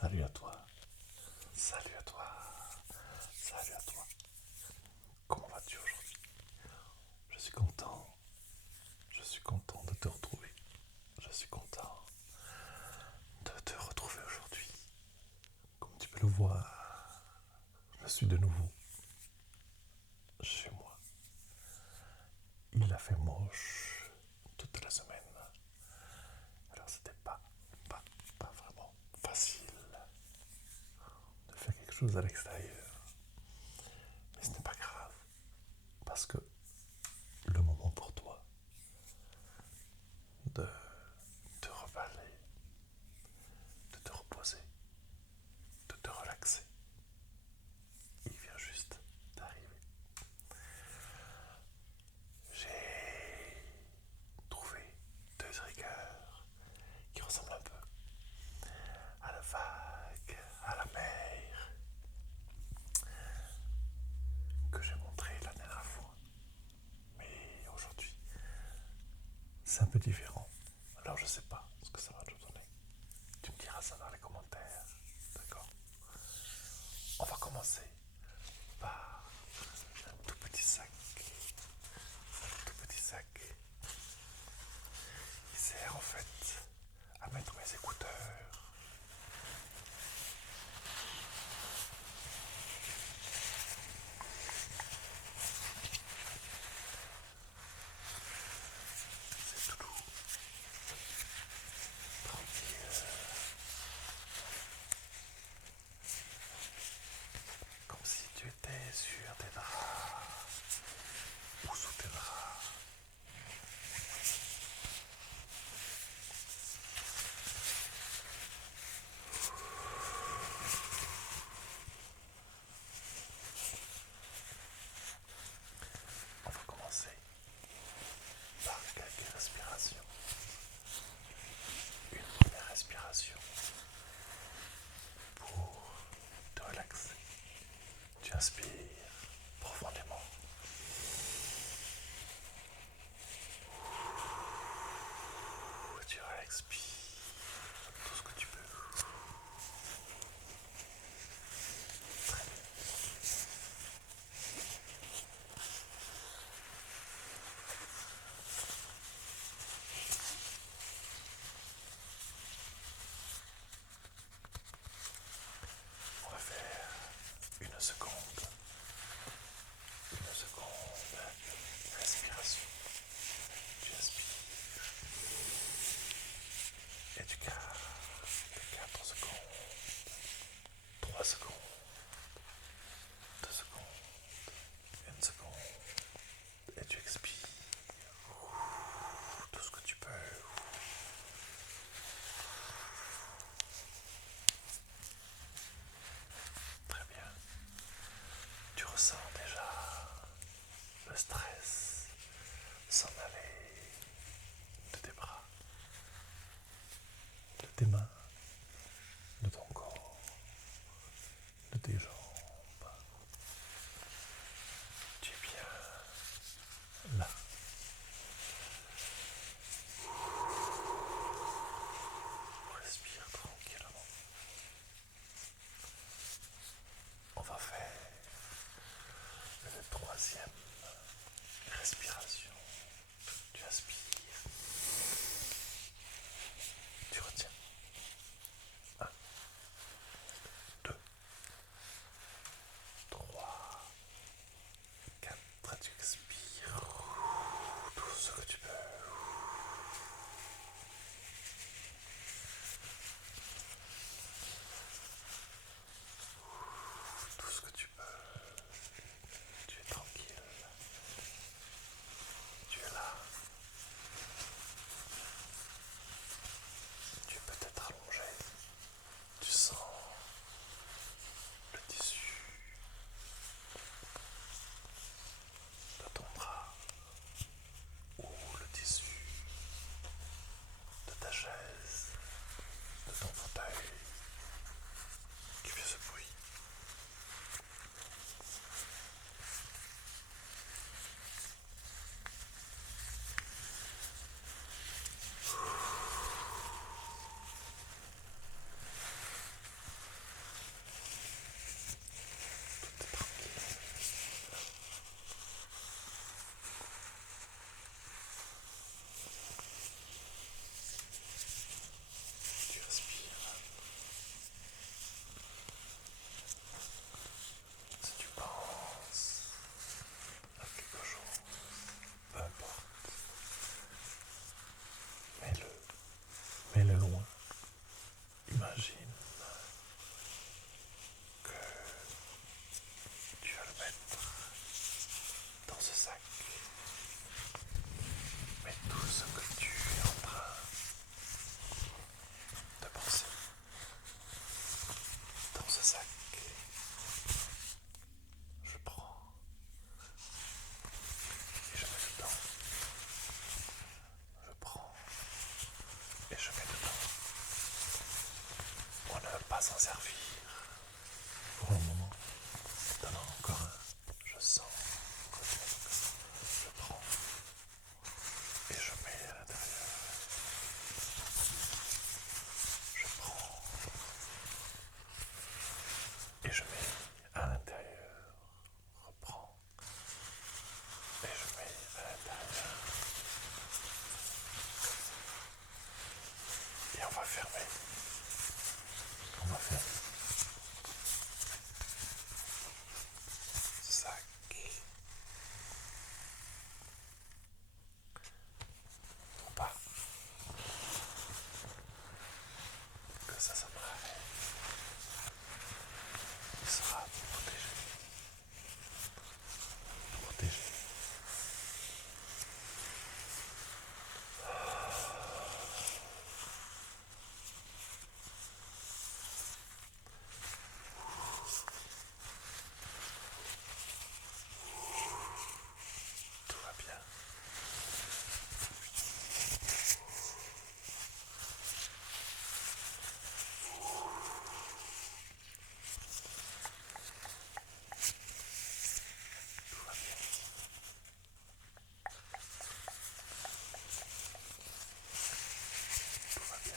Salut à toi, salut à toi, salut à toi. Comment vas-tu aujourd'hui? Je suis content, je suis content de te retrouver. Je suis content de te retrouver aujourd'hui. Comme tu peux le voir, je suis de nouveau chez moi. Il a fait moche toute la semaine. Alors c'était pas vraiment facile de faire quelque chose à l'extérieur. Mais ce n'est pas grave, parce que le moment pour toi de te reparler, de te reposer, de te relaxer, il vient juste d'arriver. J'ai trouvé deux rigueurs qui ressemblent un peu à la vague, à la mer, que j'ai montré la dernière fois. Mais aujourd'hui, c'est un peu différent. Alors je sais pas ce que ça va te donner. Tu me diras ça dans les commentaires. D'accord? On va commencer par un tout petit sac. Un tout petit sac qui sert en fait à mettre mes écouteurs. C'est tout doux, tranquille, comme si tu étais sur tes draps ou sous tes draps. On va commencer par quelques respirations. Une première respiration pour te relaxer. Tu inspires profondément. Tu expires tout ce que tu peux. Très bien. On va faire une seconde. Une seconde respiration. Tu inspires et tu gardes 4 secondes, 3 secondes, 2 secondes, 1 seconde et tu expires tout ce que tu peux. Très bien. Tu ressens déjà le stress s'en aller de tes bras, de tes mains, de ton corps, de tes jambes. Tu es bien là. Respire tranquillement. On va faire une troisième respiration. Tu inspires. Tu retiens. 1, 2, servir pour le moment. Maintenant encore un. Je sens. Je prends et je mets à l'intérieur. Je prends et je mets à l'intérieur. Reprends et je mets à l'intérieur. Et on va fermer. On va fermer. Sac. Ou pas. Que ça s'appareille. Il sera protégé. Protégé. Tout va bien. Tout va bien. Tout va bien.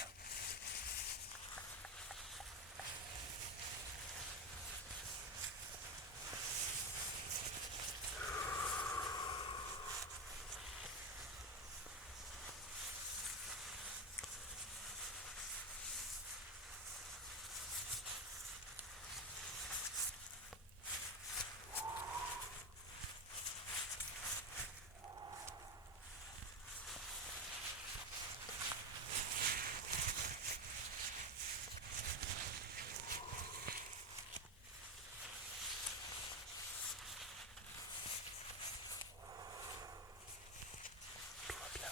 Tout va bien.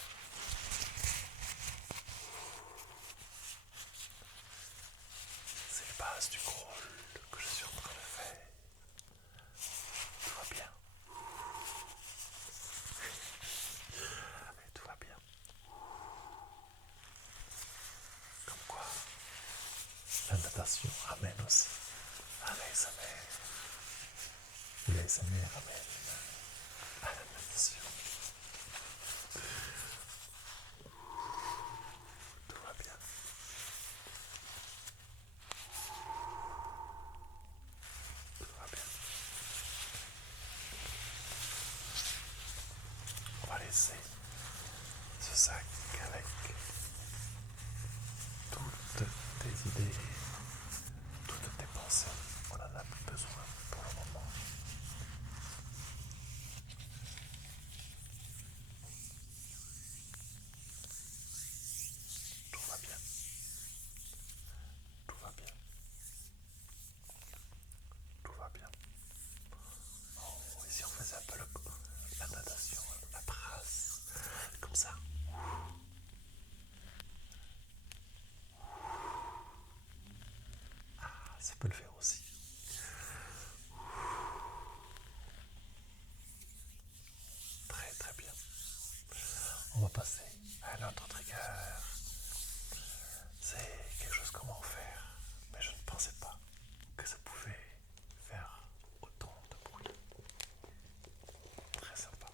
C'est les bases du crawl que je suis en train de faire. Tout va bien. Et tout va bien. Comme quoi, la natation amène aussi à l'ASMR. L'ASMR amène à la natation. Tout va bien. Tout va bien. On va laisser ce sac avec toutes tes idées, toutes tes pensées. On en a plus besoin pour le moment. Tout va bien. Tout va bien. Tout va bien. Oh, et si on faisait un peu la natation, la brasse, comme ça. Ah, ça peut le faire aussi. Très très bien. On va passer à un autre trigger. C'est quelque chose qu'on va en faire, mais je ne pensais pas que ça pouvait faire autant de bruit. Très sympa.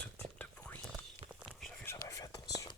ce type de bruit. J'avais jamais fait attention.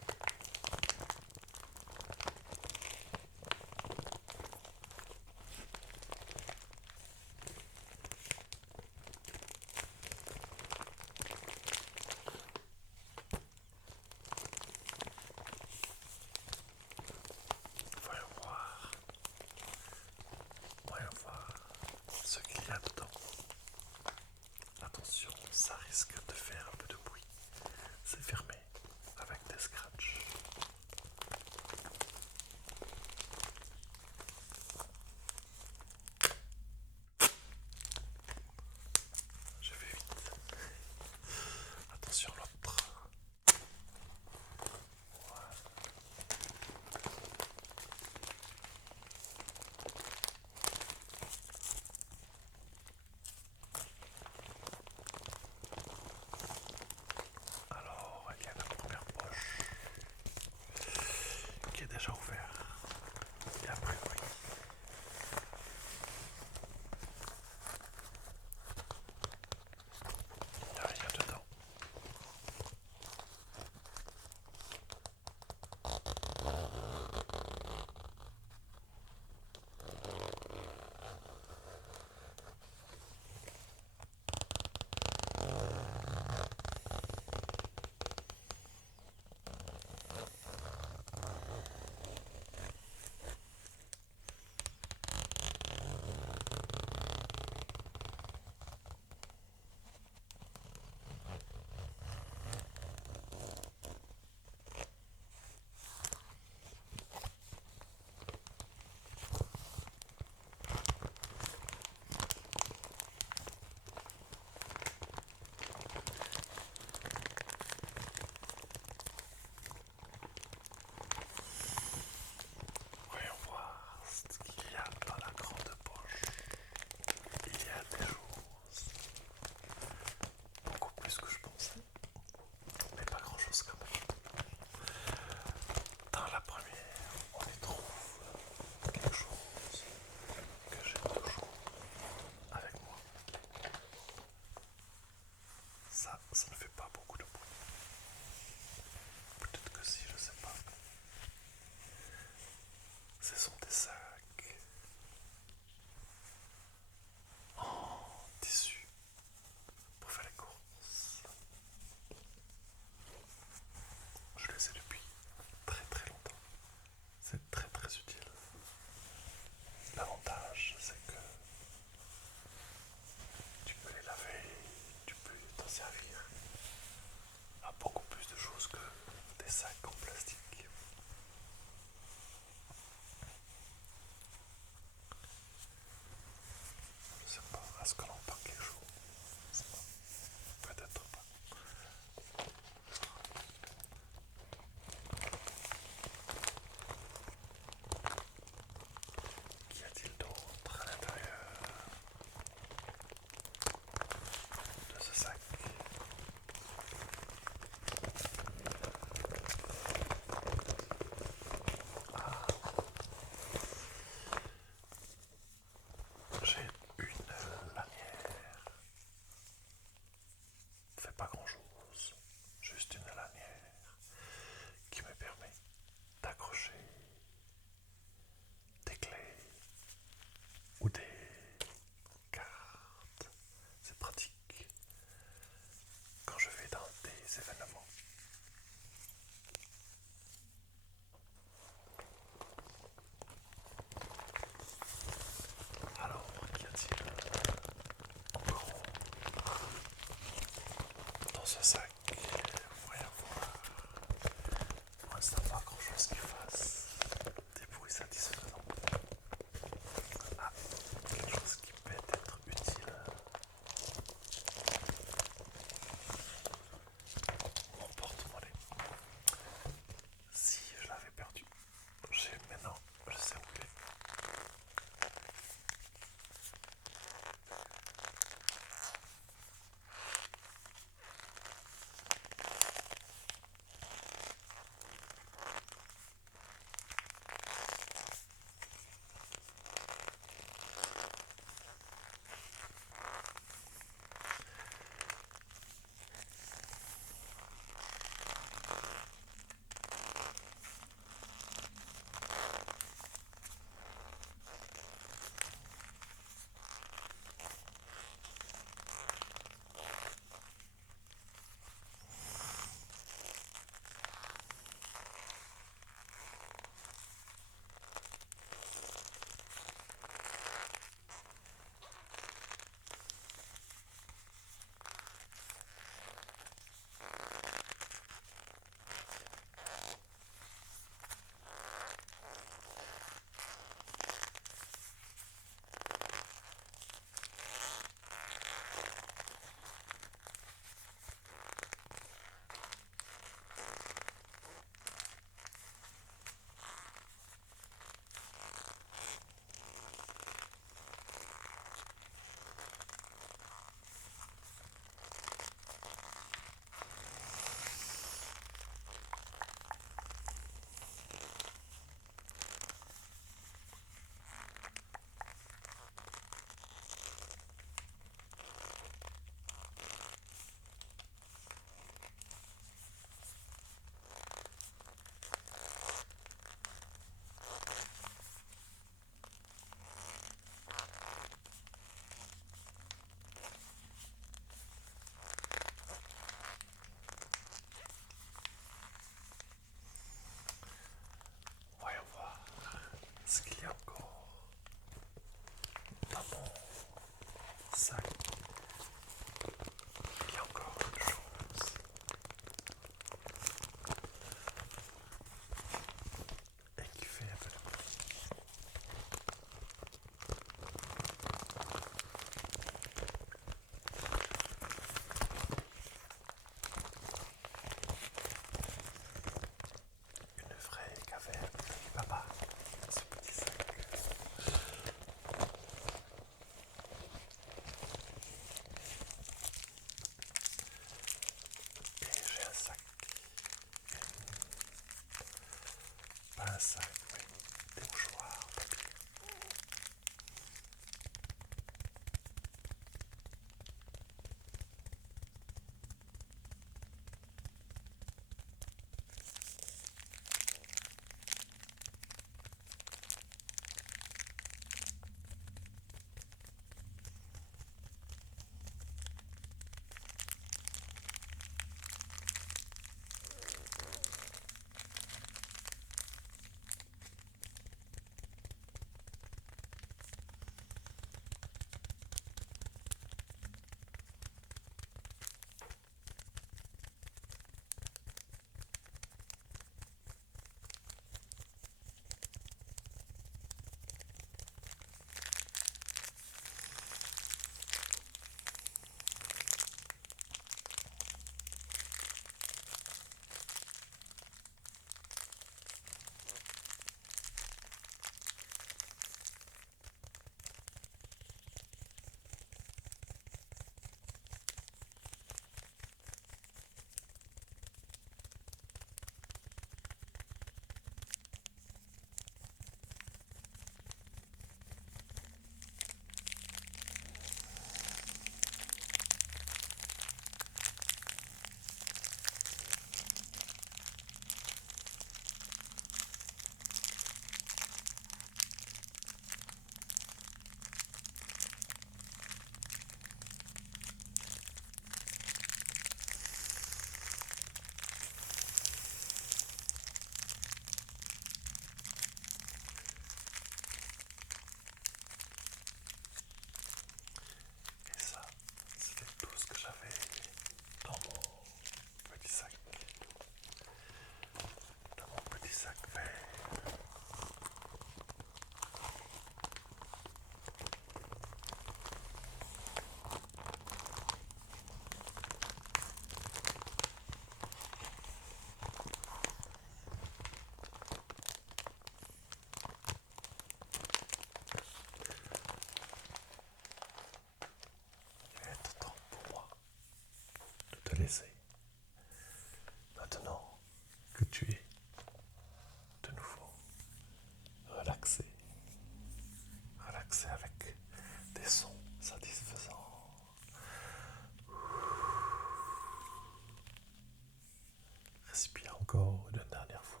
encore une dernière fois,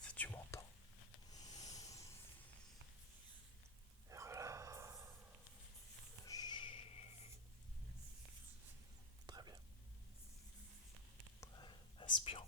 si tu m'entends. Et voilà. Très bien. Inspire